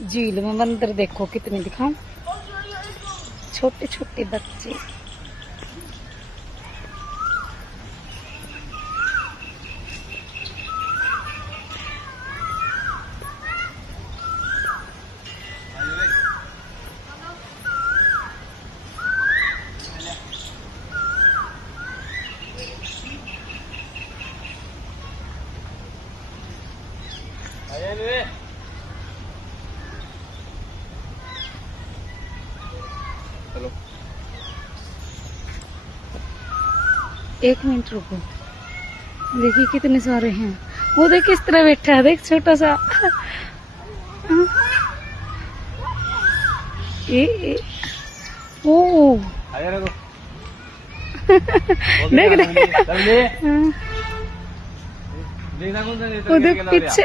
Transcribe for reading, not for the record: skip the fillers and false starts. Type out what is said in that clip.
झील में बंदर देखो कितने दिखाऊं, छोटे छोटे बच्चे। हेलो, एक मिनट रुको, देखिए कितने सारे हैं। वो देख किस तरह बैठा है, देख छोटा सा। ए, ओ देख देख, देख वो देख पीछे।